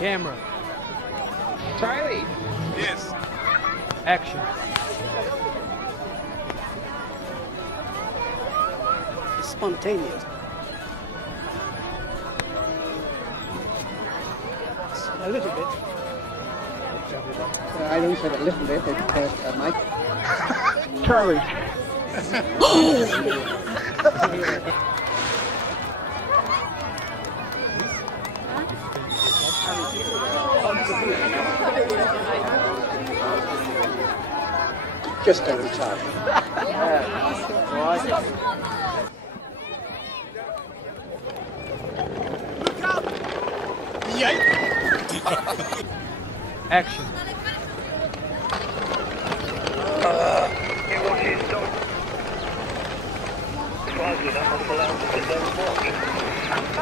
Camera. Charlie. Yes. Action. It's spontaneous. A little bit. I don't say a little bit because Mike. Charlie. Just a recharge. Action. Surprisingly, that must allow us to sit there and watch.